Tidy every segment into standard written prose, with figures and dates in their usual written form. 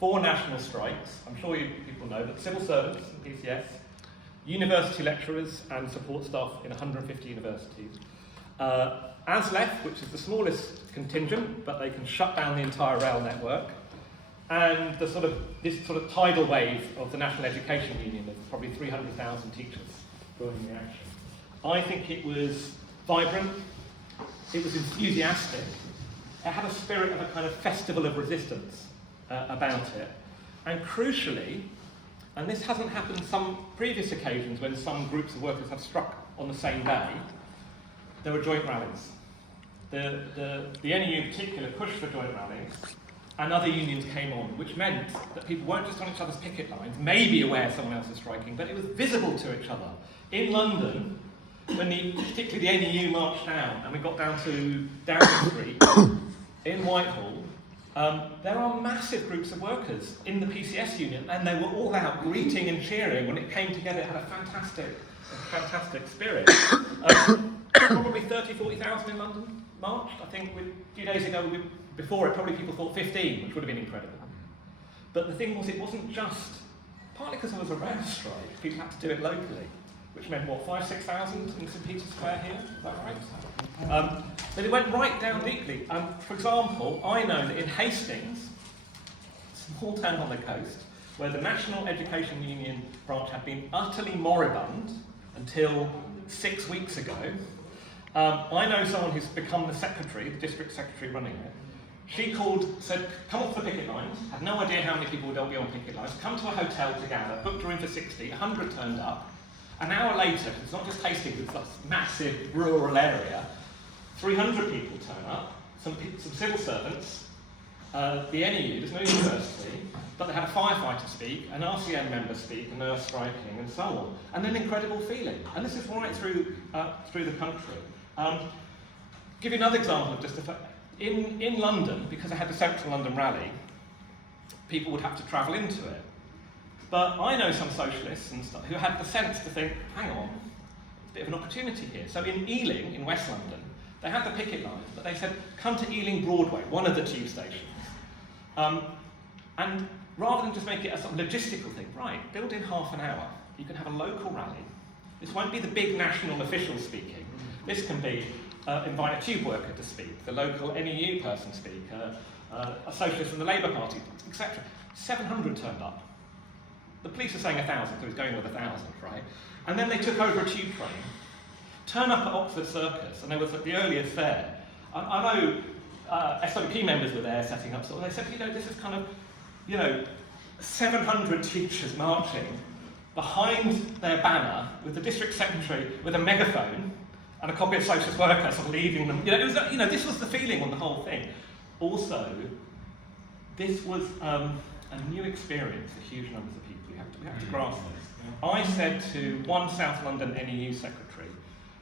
4 national strikes. I'm sure people know that civil servants in PCS, university lecturers and support staff in 150 universities. ASLEF, which is the smallest contingent, but they can shut down the entire rail network. And this sort of tidal wave of the National Education Union of probably 300,000 teachers joining the action. I think it was vibrant, it was enthusiastic, it had a spirit of a kind of festival of resistance about it. And crucially, and this hasn't happened some previous occasions when some groups of workers have struck on the same day, there were joint rallies. The NEU in particular pushed for joint rallies, and other unions came on, which meant that people weren't just on each other's picket lines, maybe aware someone else was striking, but it was visible to each other. In London, when particularly the NEU marched down, and we got down to Downing Street, in Whitehall, there are massive groups of workers in the PCS union, and they were all out greeting and cheering. When it came together, it had a fantastic spirit. Probably 30, 40,000 in London marched. I think a few days ago, before it, probably people thought 15, which would have been incredible. But the thing was, it wasn't just, partly because there was a rail strike, people had to do it locally, which meant, what, 5,000, 6,000 in St Peter's Square here? Is that right? But it went right down deeply. For example, I know that in Hastings, a small town on the coast, where the National Education Union branch had been utterly moribund until 6 weeks ago, I know someone who's become the secretary, the district secretary running it. She said, come off the picket lines, had no idea how many people would be on picket lines, come to a hotel to gather, booked her in for 60, 100 turned up. An hour later, it's not just Hastings, it's this massive rural area, 300 people turn up, some civil servants, the NEU, there's no university, but they had a firefighter speak, an RCN member speak, a nurse striking, and so on. And an incredible feeling. And this is right through the country. Give you another example of just the fact. In London, because I had the Central London rally, people would have to travel into it. But I know some socialists and stuff who had the sense to think, hang on, a bit of an opportunity here. So in Ealing, in West London, they had the picket lines, but they said, come to Ealing Broadway, one of the tube stations. And rather than just make it a sort of logistical thing, right, build in half an hour. You can have a local rally. This won't be the big national officials speaking. This can be invite a tube worker to speak, the local NEU person speak, a socialist from the Labour Party, etc. 700 turned up. The police are saying 1,000, so he's going with 1,000, right? And then they took over a tube train, turn up at Oxford Circus, and there was the earliest fair. I know SOP members were there setting up, and they said, this is kind of, 700 teachers marching behind their banner with the district secretary with a megaphone and a copy of Socialist Workers sort of leading them. This was the feeling on the whole thing. Also, this was a new experience for huge numbers of people. We have to grasp this. I said to one South London NEU secretary,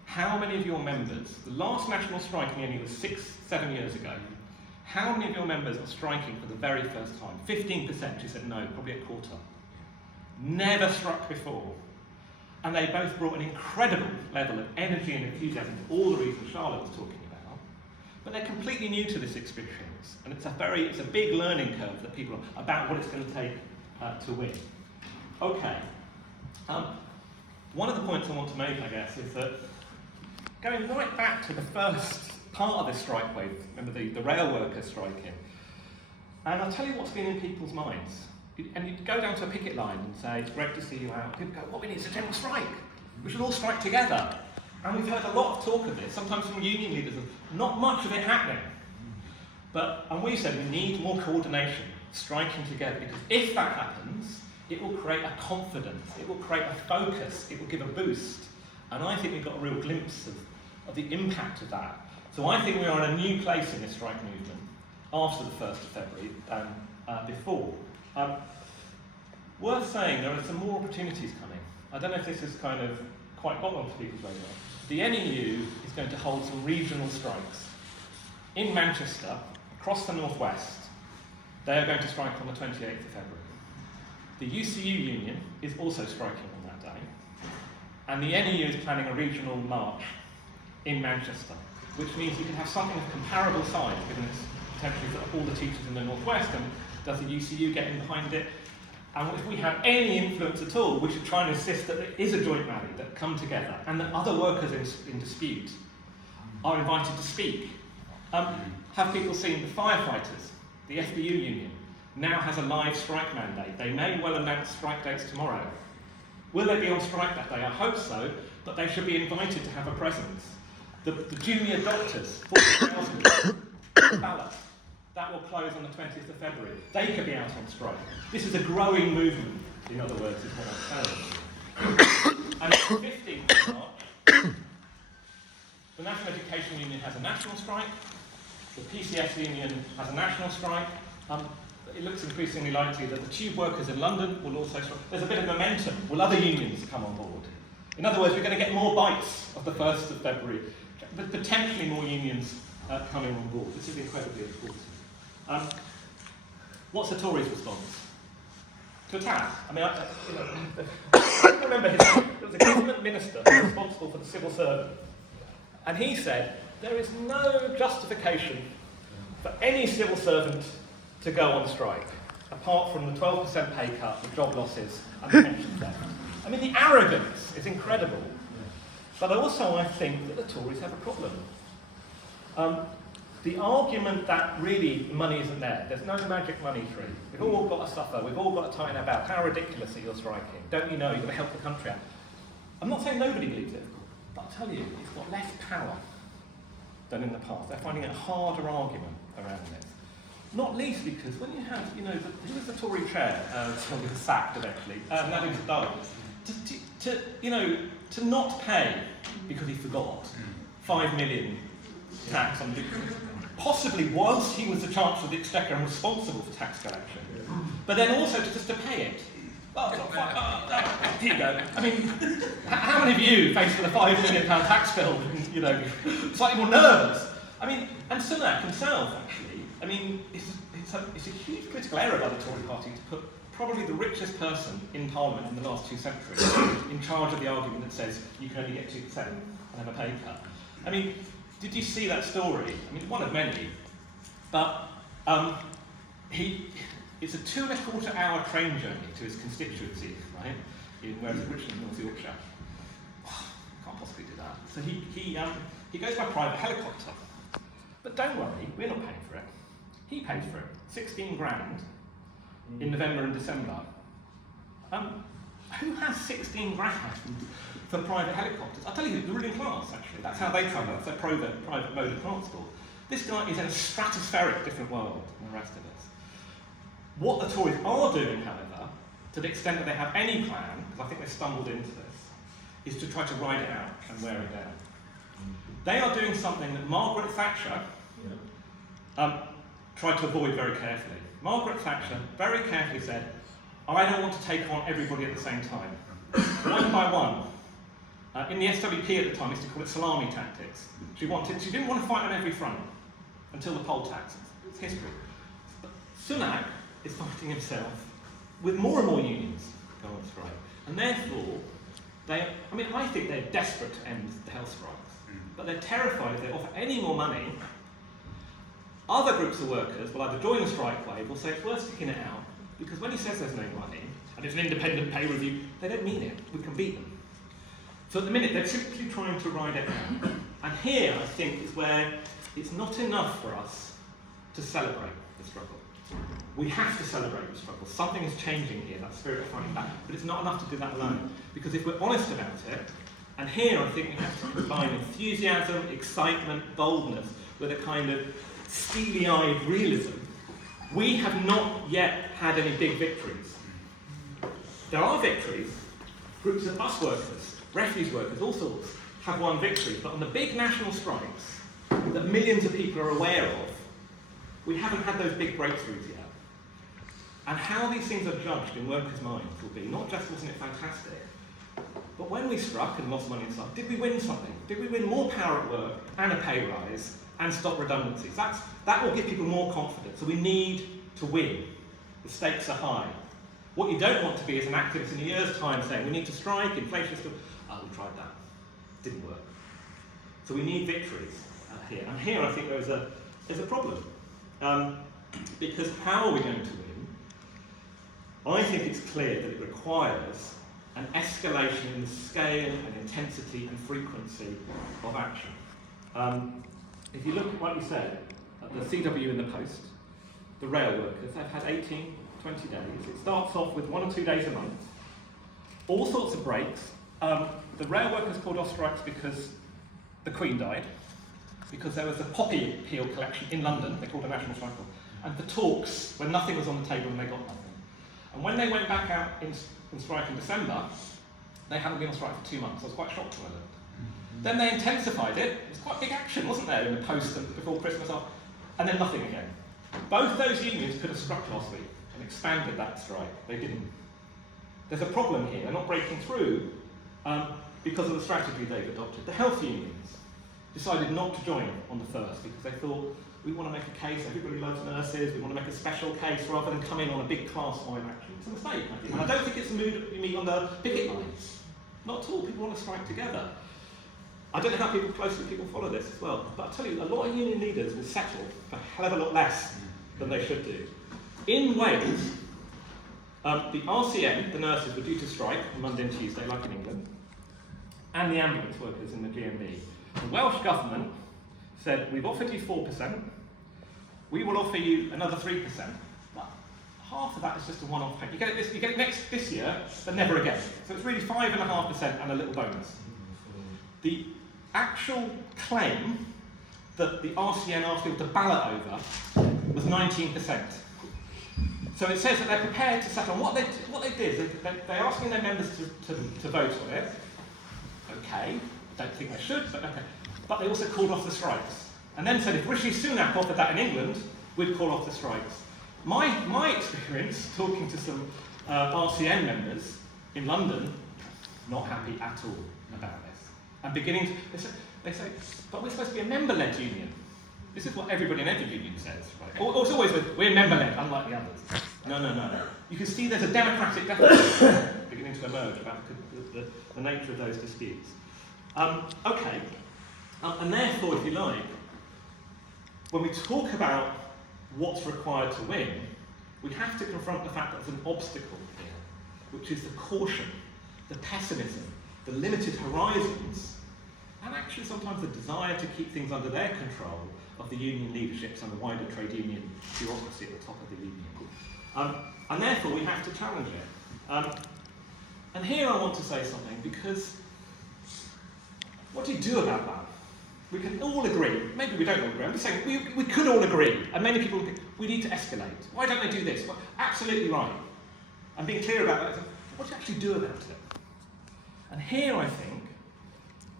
how many of your members, the last national strike in the NEU was 6-7 years ago, how many of your members are striking for the very first time? 15%, she said no, probably a quarter. Never struck before. And they both brought an incredible level of energy and enthusiasm for all the reasons Charlotte was talking about. But they're completely new to this experience, and it's a big learning curve that people are about what it's going to take to win. Okay. One of the points I want to make, I guess, is that going right back to the first part of this strike wave, remember the rail workers striking, and I'll tell you what's been in people's minds. And you go down to a picket line and say, it's great to see you out. People go, what we need is a general strike. We should all strike together. And we've heard a lot of talk of this, sometimes from union leaders, and not much of it happening. And we said we need more coordination, striking together, because if that happens, it will create a confidence, it will create a focus, it will give a boost. And I think we've got a real glimpse of the impact of that. So I think we are in a new place in this strike movement after the 1st of February than before. Worth saying, there are some more opportunities coming. I don't know if this is kind of quite got onto people's radar. The NEU is going to hold some regional strikes. In Manchester, across the northwest, they are going to strike on the 28th of February. The UCU union is also striking on that day. And the NEU is planning a regional march in Manchester, which means you can have something of comparable size, given it's potentially for all the teachers in the northwest and Does the UCU get in behind it? And if we have any influence at all, we should try and insist that there is a joint rally that come together and that other workers in dispute are invited to speak. Have people seen the firefighters, the FBU union, now has a live strike mandate? They may well announce strike dates tomorrow. Will they be on strike that day? I hope so, but they should be invited to have a presence. The junior doctors, 40,000 ballots, that will close on the 20th of February. They could be out on strike. This is a growing movement, in other words, is what I'm saying. And on the 15th of March, the National Education Union has a national strike, the PCS Union has a national strike. It looks increasingly likely that the tube workers in London will also strike. There's a bit of momentum. Will other unions come on board? In other words, we're going to get more bites of the 1st of February, but potentially more unions coming on board. This is incredibly important. What's the Tories' response? To attack. I mean, I remember there was a government minister responsible for the civil servant, and he said there is no justification for any civil servant to go on strike, apart from the 12% pay cut, the job losses, and the pension theft. I mean, the arrogance is incredible. But also, I think that the Tories have a problem. The argument that really money isn't there, there's no magic money tree. We've all got to suffer, we've all got to tighten our belt. How ridiculous are you striking? Don't you know you've got to help the country out? I'm not saying nobody believes it, but I'll tell you, it's got less power than in the past. They're finding a harder argument around this. Not least because when you have, who was the Tory chair? Someone was sacked eventually, Nadine Sadar, to not pay because he forgot 5 million tax on possibly whilst he was the Chancellor of the Exchequer and responsible for tax collection, but then also just to pay it. Here you go. I mean, how many of you, faced with a £5 million tax bill, slightly more nervous? I mean, and Sunak himself, actually, I mean, it's a huge political error by the Tory party to put probably the richest person in Parliament in the last 2 centuries in charge of the argument that says you can only get 2% and have a pay cut. I mean, did you see that story? I mean, one of many, but it's a 2.25 hour train journey to his constituency, right? In Richmond, North Yorkshire. Can't possibly do that. So he goes by private helicopter. But don't worry, we're not paying for it. He pays for it. 16 grand in November and December. Who has 16 grand for private helicopters? I'll tell you, the ruling class, actually. That's how they travel. That's their private mode of transport. This guy is in a stratospheric different world than the rest of us. What the Tories are doing, however, to the extent that they have any plan, because I think they stumbled into this, is to try to ride it out and wear it down. They are doing something that Margaret Thatcher tried to avoid very carefully. Margaret Thatcher very carefully said, I don't want to take on everybody at the same time. One by one. In the SWP at the time, they used to call it salami tactics. She didn't want to fight on every front until the poll tax. It's history. But Sunak is fighting himself with more and more unions go on strike. And therefore, I think they're desperate to end the health strikes. But they're terrified if they offer any more money, other groups of workers will either join the strike wave or say it's worth sticking it out, because when he says there's no money, and it's an independent pay review, they don't mean it. We can beat them. So at the minute, they're simply trying to ride it out. And here, I think, is where it's not enough for us to celebrate the struggle. We have to celebrate the struggle. Something is changing here, that spirit of fighting back. But it's not enough to do that alone. Because if we're honest about it, and here I think we have to combine enthusiasm, excitement, boldness with a kind of steely-eyed realism. We have not yet had any big victories. There are victories. Groups of bus workers, refuse workers, all sorts, have won victories. But on the big national strikes that millions of people are aware of, we haven't had those big breakthroughs yet. And how these things are judged in workers' minds will be, not just wasn't it fantastic, but when we struck and lost money and stuff, did we win something? Did we win more power at work and a pay rise and stop redundancies? That will give people more confidence. So we need to win. The stakes are high. What you don't want to be is an activist in a year's time saying we need to strike, inflation is still... Oh, we tried that. Didn't work. So we need victories here. And here I think there's a problem. Because how are we going to win I think it's clear that it requires an escalation in the scale and intensity and frequency of action. If you look at what you said, at the CW and the Post, the rail workers, they've had 18, 20 days. It starts off with 1 or 2 days a month, all sorts of breaks. The rail workers called off strikes because the Queen died, because there was a poppy peel collection in London, they called a national strike, and the talks when nothing was on the table and they got nothing. And when they went back out in strike in December, they hadn't been on strike for 2 months. I was quite shocked when I learned. Then they intensified it. It was quite big action, wasn't there, in the Post and before Christmas, and then nothing again. Both those unions could have struck last week and expanded that strike. They didn't. There's a problem here. They're not breaking through because of the strategy they've adopted. The health unions decided not to join on the 1st because they thought, we want to make a case, everybody loves nurses, we want to make a special case rather than come in on a big class-wide action. It's a mistake, I think. And I don't think it's a mood you meet on the picket lines. Not at all. People want to strike together. I don't know how closely people follow this as well, but I'll tell you, a lot of union leaders will settle for a hell of a lot less than they should do. In Wales, the RCN, the nurses, were due to strike on Monday and Tuesday, like in England, and the ambulance workers in the GMB. The Welsh government said, we've offered you 4%, we will offer you another 3%, but half of that is just a one-off payment. You get it this year, but never again. So it's really 5.5% and a little bonus. The actual claim that the RCN asked people to ballot over was 19%. So it says that they're prepared to settle. And what they did is they're asking their members to vote on it. Okay, don't think they should, but okay. But they also called off the strikes. And then said if Rishi Sunak offered that in England, we'd call off the strikes. My experience, talking to some RCN members in London, not happy at all about this. And beginning to, they say, but we're supposed to be a member-led union. This is what everybody in every union says, right? Or it's always we're member-led, unlike the others. No. You can see there's a democratic deficit beginning to emerge about the nature of those disputes. Okay. And therefore, if you like, when we talk about what's required to win, we have to confront the fact that there's an obstacle here, which is the caution, the pessimism, the limited horizons, and actually sometimes the desire to keep things under their control of the union leaderships and the wider trade union bureaucracy at the top of the union. And therefore we have to challenge it. And here I want to say something, because what do you do about that? We can all agree, maybe we don't all agree, I'm just saying we could all agree, and many people think we need to escalate. Why don't they do this? Well, absolutely right. And being clear about that, what do you actually do about it? And here I think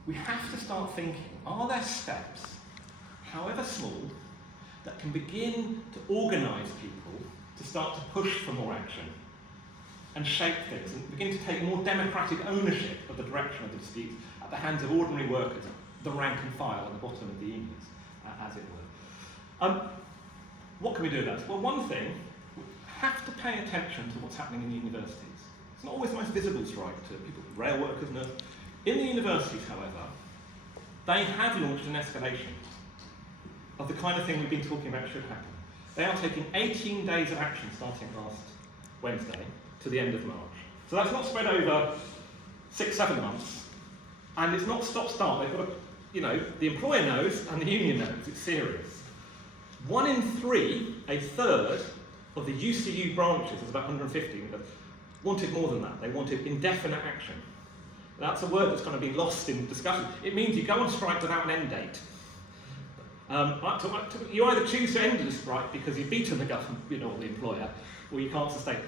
we have to start thinking, are there steps, however small, that can begin to organise people to start to push for more action and shape things and begin to take more democratic ownership of the direction of the disputes at the hands of ordinary workers, the rank and file at the bottom of the unions, as it were. What can we do about this? Well, one thing, we have to pay attention to what's happening in universities. It's not always the most visible strike to people, rail workers, nurses. In the universities, however, they have launched an escalation of the kind of thing we've been talking about should happen. They are taking 18 days of action starting last Wednesday to the end of March. So that's not spread over 6-7 months, and it's not stop-start. They've got to, the employer knows and the union knows it's serious. 1 in 3, a third of the UCU branches, there's about 150, wanted more than that. They wanted indefinite action. That's a word that's kind of been lost in discussion. It means you go on strike without an end date. You either choose to end the strike because you've beaten the government, or the employer, or you can't sustain.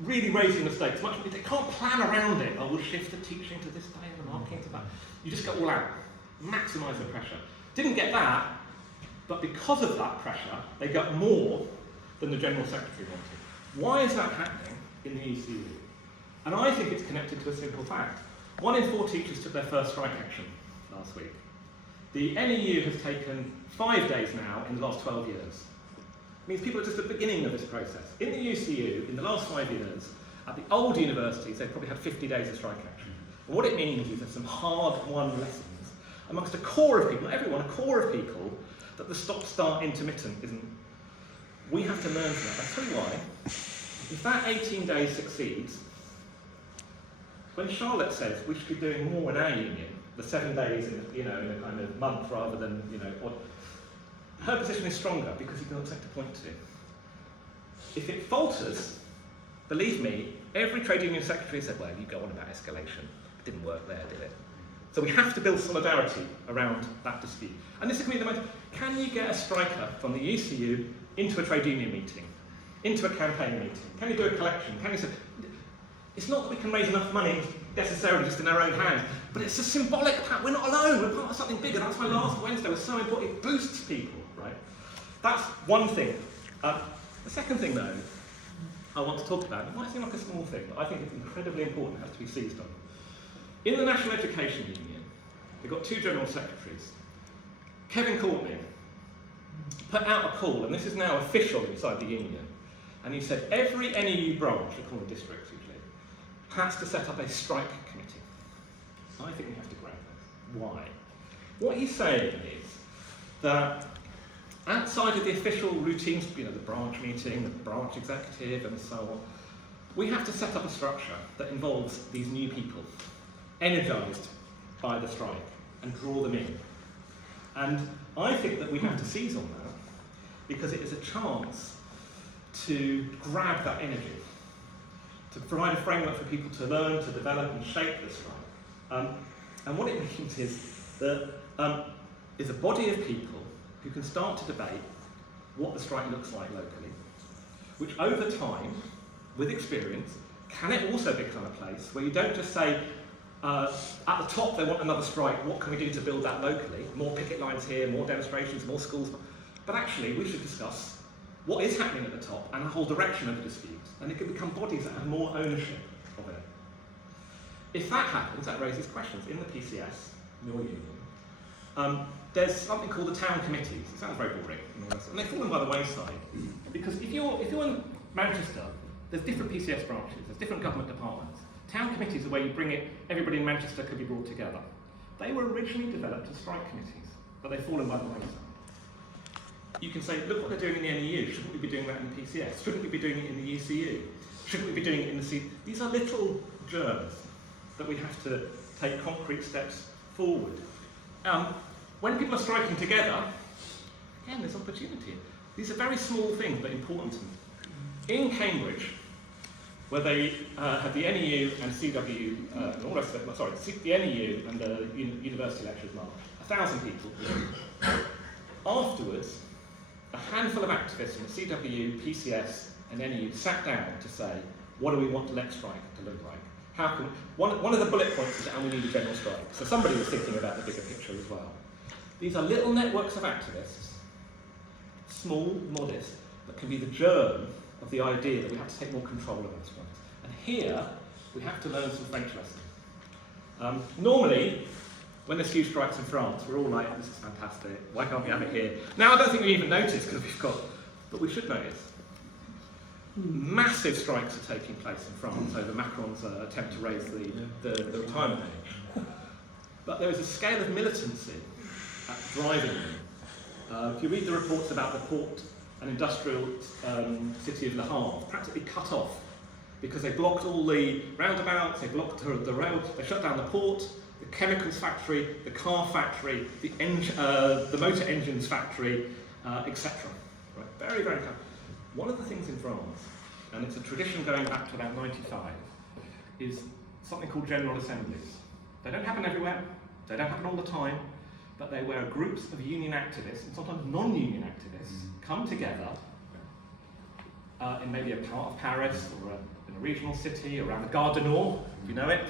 Really raising the stakes. They can't plan around it. We'll shift the teaching to this day and the marking to that. You just go all out. Maximise the pressure. Didn't get that, but because of that pressure, they got more than the General Secretary wanted. Why is that happening in the UCU? And I think it's connected to a simple fact. 1 in 4 teachers took their first strike action last week. The NEU has taken 5 days now in the last 12 years. It means people are just at the beginning of this process. In the UCU, in the last 5 years, at the old universities, they've probably had 50 days of strike action. And what it means is there's some hard-won lessons amongst a core of people, not everyone, a core of people, that the stop-start intermittent isn't. We have to learn from that. I'll tell you why. If that 18 days succeeds, when Charlotte says we should be doing more in our union, the 7 days in a kind of month rather than, her position is stronger because you've got something to point to. If it falters, believe me, every trade union secretary said, well, you go on about escalation. It didn't work there, did it? So we have to build solidarity around that dispute. And this is going to be the most, can you get a striker from the UCU into a trade union meeting, into a campaign meeting? Can you do a collection? Can you say, it's not that we can raise enough money necessarily just in our own hands, but it's a symbolic part. We're not alone, we're part of something bigger. That's why last Wednesday was so important. It boosts people, right? That's one thing. The second thing, though, I want to talk about, it might seem like a small thing, but I think it's incredibly important, it has to be seized on. In the National Education Union, they've got 2 general secretaries. Kevin Courtney put out a call, and this is now official inside the union, and he said every NEU branch, we call them districts usually, has to set up a strike committee. I think we have to grab that. Why? What he's saying is that outside of the official routines, the branch meeting, the branch executive, and so on, we have to set up a structure that involves these new people, energised by the strike, and draw them in. And I think that we have to seize on that, because it is a chance to grab that energy, to provide a framework for people to learn, to develop and shape the strike. And what it means is that is a body of people who can start to debate what the strike looks like locally, which over time, with experience, can it also become a place where you don't just say, at the top they want another strike, what can we do to build that locally? More picket lines here, more demonstrations, more schools. But actually we should discuss what is happening at the top and the whole direction of the dispute. And it can become bodies that have more ownership of it. If that happens, that raises questions. In the PCS, your union, there's something called the town committees. It sounds very boring, and they've fallen by the wayside. Because if you're in Manchester, there's different PCS branches, there's different government departments. Town committees are where you bring it, everybody in Manchester could be brought together. They were originally developed as strike committees, but they've fallen by the wayside. You can say, look what they're doing in the NEU, shouldn't we be doing that in the PCS? Shouldn't we be doing it in the UCU? Shouldn't we be doing it in the C? These are little germs that we have to take concrete steps forward. When people are striking together, again, there's opportunity. These are very small things, but important to me. In Cambridge, where they had the NEU and CW, and all the rest of it, the NEU and the University Lecturers March, 1,000 people. Afterwards, a handful of activists from the CW, PCS and NEU sat down to say, what do we want the next strike to look like? How can one of the bullet points is that we need a general strike. So somebody was thinking about the bigger picture as well. These are little networks of activists, small, modest, that can be the germ of the idea that we have to take more control of those strikes. And here, we have to learn some French lessons. Normally, when there's huge strikes in France, we're all like, this is fantastic, why can't we have it here? Now, I don't think we even notice because we've got, but we should notice. Massive strikes are taking place in France over Macron's attempt to raise the retirement age. But there is a scale of militancy at driving them. If you read the reports about the port and industrial city of Le Havre, practically cut off because they blocked all the roundabouts, they blocked the road, they shut down the port, the chemicals factory, the car factory, the motor engines factory, etc. Right? Very, very tough. One of the things in France, and it's a tradition going back to about 95, is something called general assemblies. They don't happen everywhere, they don't happen all the time, but they where groups of union activists, and sometimes non-union activists, come together in maybe a part of Paris, or in a regional city, around the Gare du Nord, if you know it.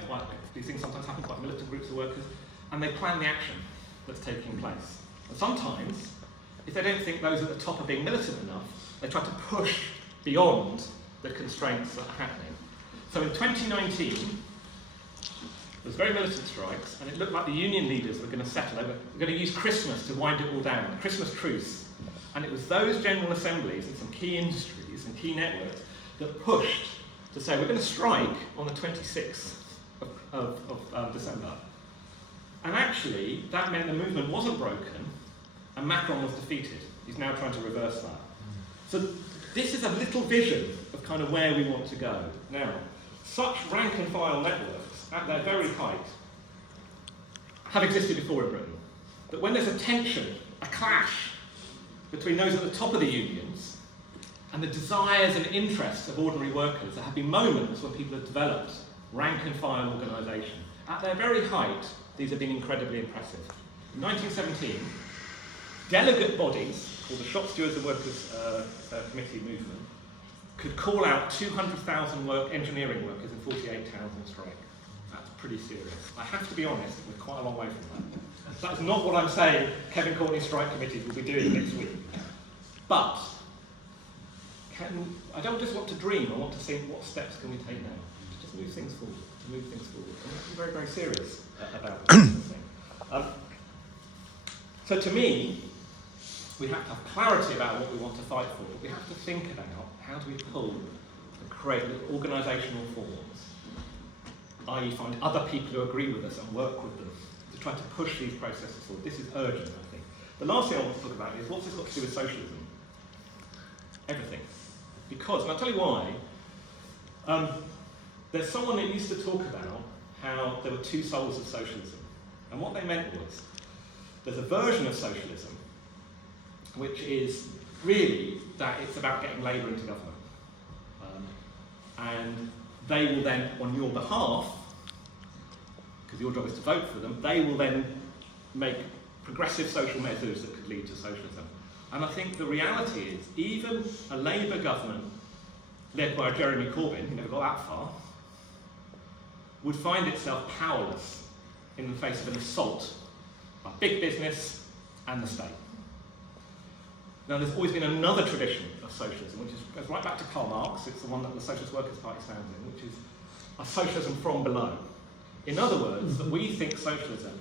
These things sometimes happen, quite militant groups of workers, and they plan the action that's taking place. And sometimes, if they don't think those at the top are being militant enough, they try to push beyond the constraints that are happening. So in 2019, there was very militant strikes, and it looked like the union leaders were going to settle over, we're going to use Christmas to wind it all down, Christmas truce. And it was those general assemblies in some key industries and key networks that pushed to say, we're going to strike on the 26th of December. And actually, that meant the movement wasn't broken, and Macron was defeated. He's now trying to reverse that. So this is a little vision of kind of where we want to go. Now, such rank and file networks at their very height have existed before in Britain. But when there's a tension, a clash between those at the top of the unions and the desires and interests of ordinary workers, there have been moments when people have developed rank and file organisation. At their very height, these have been incredibly impressive. In 1917, delegate bodies, called the Shop Stewards and Workers Committee movement, could call out 200,000 engineering workers in 48 towns on strike. That's pretty serious. I have to be honest, we're quite a long way from that. That's not what I'm saying Kevin Courtney's strike committees will be doing next week. But I don't just want to dream, I want to think what steps can we take now to just move things forward, And we have to be very, very serious about this thing. So to me, we have to have clarity about what we want to fight for, but we have to think about how do we pull and create organisational forms, i.e. find other people who agree with us and work with them to try to push these processes forward. This is urgent, I think. The last thing I want to talk about is what's this got to do with socialism? Everything. Because, and I'll tell you why, there's someone that used to talk about how there were two souls of socialism. And what they meant was, there's a version of socialism which is really that it's about getting Labour into government. And they will then, on your behalf, because your job is to vote for them, they will then make progressive social measures that could lead to socialism. And I think the reality is, even a Labour government led by Jeremy Corbyn, who never got that far, would find itself powerless in the face of an assault by big business and the state. Now, there's always been another tradition of socialism, which goes right back to Karl Marx. It's the one that the Socialist Workers Party stands in, which is a socialism from below. In other words, that we think socialism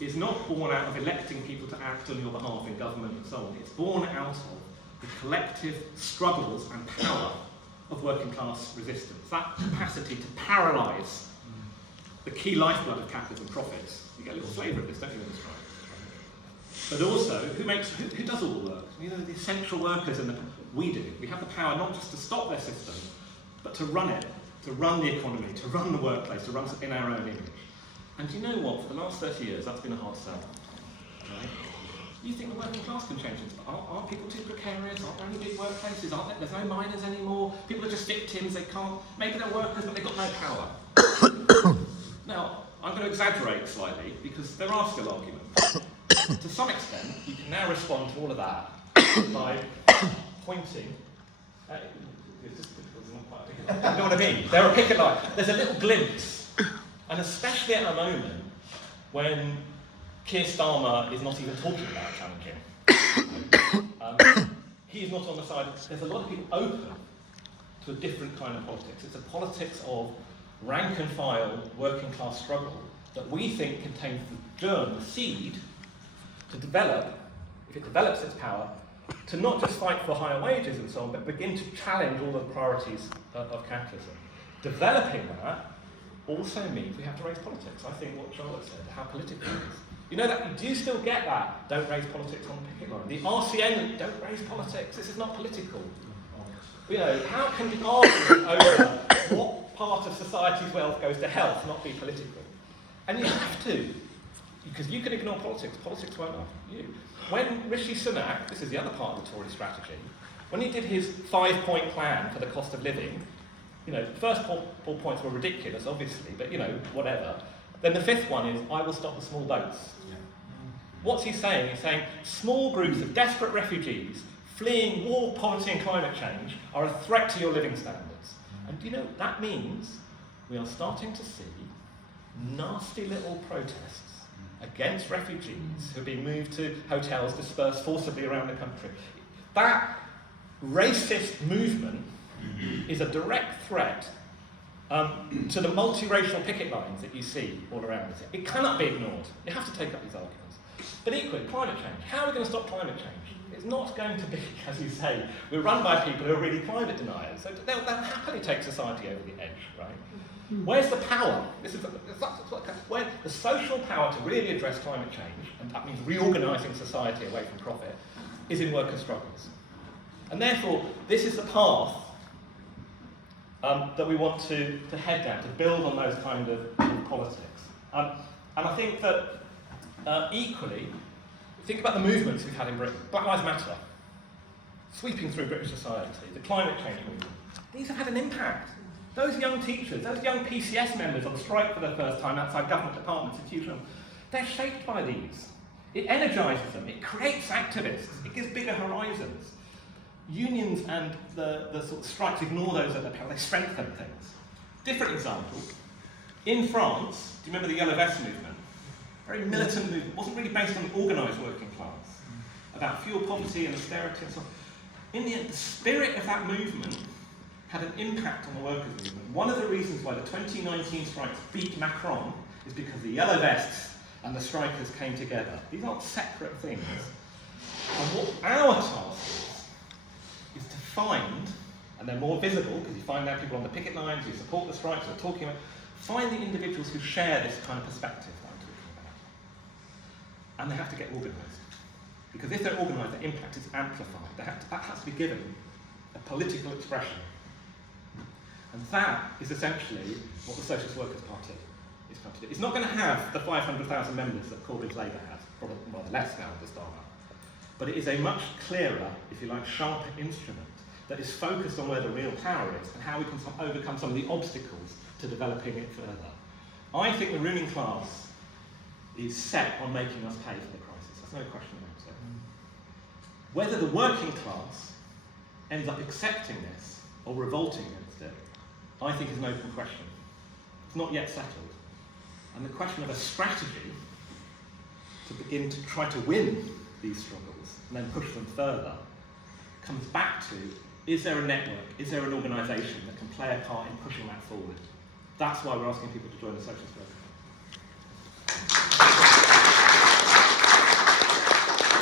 is not born out of electing people to act on your behalf in government and so on. It's born out of the collective struggles and power of working class resistance. That capacity to paralyse the key lifeblood of capitalism, profits. You get a little flavour of this, don't you, in the strike? But also, who does all the work? You know, the essential workers, we do. We have the power not just to stop their system, but to run it, to run the economy, to run the workplace, to run in our own image. And do you know what? For the last 30 years, that's been a hard sell. Right? You think the working class can change things, but aren't people too precarious? Aren't there any big workplaces? There's no miners anymore? People are just victims, they can't, maybe they're workers, but they've got no power. Now, I'm going to exaggerate slightly, because there are still arguments. To some extent, you can now respond to all of that by pointing at, you know what I mean? There are picket lines. There's a little glimpse, and especially at a moment when Keir Starmer is not even talking about challenging. He is not on the side. There's a lot of people open to a different kind of politics. It's a politics of rank and file, working class struggle that we think contains the germ, the seed, to develop, if it develops its power, to not just fight for higher wages and so on, but begin to challenge all the priorities of capitalism. Developing that also means we have to raise politics. I think what Charlotte said, how political it is. You know that you do still get that, don't raise politics on the picket line. The RCN, don't raise politics, this is not political. You know, how can the argument over what part of society's wealth goes to health not be political? And you have to. Because you can ignore politics won't love you. When Rishi Sunak, this is the other part of the Tory strategy, when he did his 5-point plan for the cost of living, you know, the first 4 points were ridiculous, obviously, but you know, whatever. Then the 5th one is, I will stop the small boats. Yeah. What's he saying? He's saying small groups of desperate refugees fleeing war, poverty and climate change are a threat to your living standards. And you know, that means we are starting to see nasty little protests against refugees who are being moved to hotels dispersed forcibly around the country. That racist movement is a direct threat to the multiracial picket lines that you see all around us. It cannot be ignored. You have to take up these arguments. But equally, climate change. How are we going to stop climate change? It's not going to be, as you say, we're run by people who are really climate deniers. So they'll happily take society over the edge, right? Where's the power? Where the social power to really address climate change, and that means reorganising society away from profit, is in workers' struggles. And therefore, this is the path that we want to head down, to build on those kind of politics. And I think that equally, think about the movements we've had in Britain. Black Lives Matter, sweeping through British society, the climate change movement. These have had an impact. Those young teachers, those young PCS members on strike for the first time outside government departments and tutoring, they're shaped by these. It energises them, it creates activists, it gives bigger horizons. Unions and the sort of strikes ignore those at their peril, they strengthen things. Different example, in France, do you remember the Yellow Vest movement? Very militant movement, wasn't really based on the organised working class, about fuel poverty and austerity and so on. In the end, the spirit of that movement had an impact on the workers' movement. One of the reasons why the 2019 strikes beat Macron is because the Yellow Vests and the strikers came together. These aren't separate things. And what our task is to find, and they're more visible because you find now people on the picket lines who support the strikes, who are talking about, find the individuals who share this kind of perspective that I'm talking about. And they have to get organised. Because if they're organised, the impact is amplified. That has to be given a political expression. And that is essentially what the Socialist Workers' Party is trying to do. It's not going to have the 500,000 members that Corbyn's Labour has, probably rather less now at the start. But it is a much clearer, if you like, sharper instrument that is focused on where the real power is and how we can overcome some of the obstacles to developing it further. I think the ruling class is set on making us pay for the crisis. There's no question about it. Whether the working class ends up accepting this or revolting against it, I think is an open question. It's not yet settled. And the question of a strategy to begin to try to win these struggles and then push them further comes back to, is there a network, is there an organisation that can play a part in pushing that forward? That's why we're asking people to join the Socialist Workers.